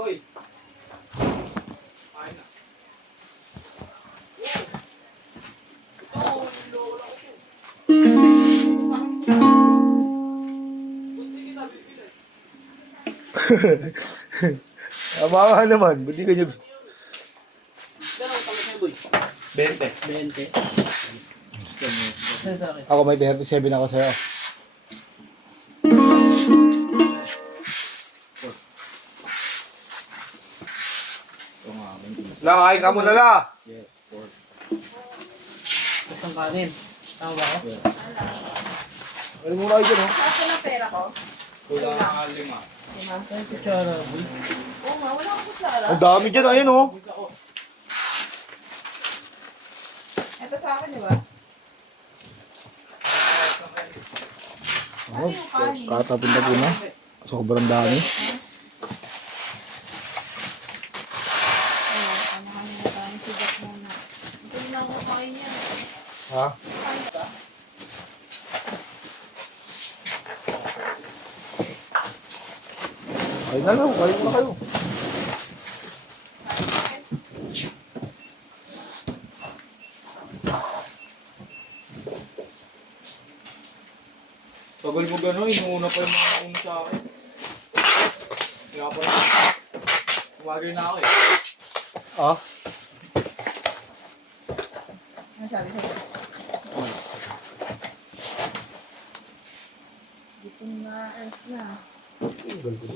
boy. Kain na. Oh, lola ko po. Buti kita bibili. Baka naman, buti ka niya. Gano'n ang tamis niya, boy? 20. 20. Sa akin. Ako may 37 ako sa'yo. Kain ka muna la. Isang kanin. Tama ba ako? Ano muna kayo dyan, oh? Saan lang pera ko? Wala nga 5. Lima. Ay, kutsara, boy. Oo nga, wala akong kutsara. Ang dami dyan, ayun, oh. Ito sa akin, di ba? Ano yung kanin? Katapin na po na. Sobrang dami. Oo, kanya-kanya na tayo. Sigat muna. Hindi na ako kain yan. Ha? Kain ba? Ayun na lang, kain muna kayo. Tagal mo gano'n, inuuna pa yung mga una sa akin. Kaya pa na. Tumagay na ako eh. Ah? Ano sabi sa'yo? Gutom na, ers na.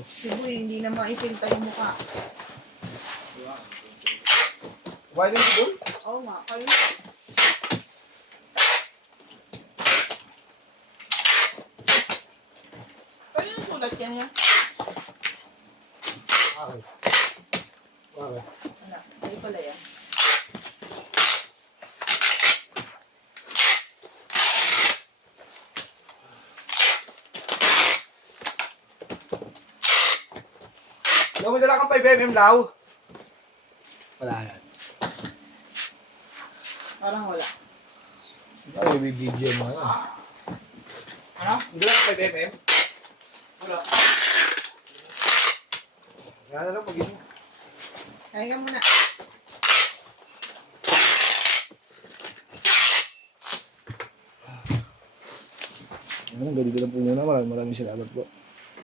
Si Boy, hindi na maipinta yung mukha. Kumain na yung Oo nga, kayo na. Kayo yung sulat yan niya? Bakit? Bakit? Wala, sa'yo pala yan. Law, may dala kang 5mm, Law. Wala yan. Parang wala. Ay, bibigyan mo yan. Ano? May dala kang 5mm? Wala. Kaya na lang, mag-in. Kain ka muna. Ganito lang po muna. Maraming salamat po.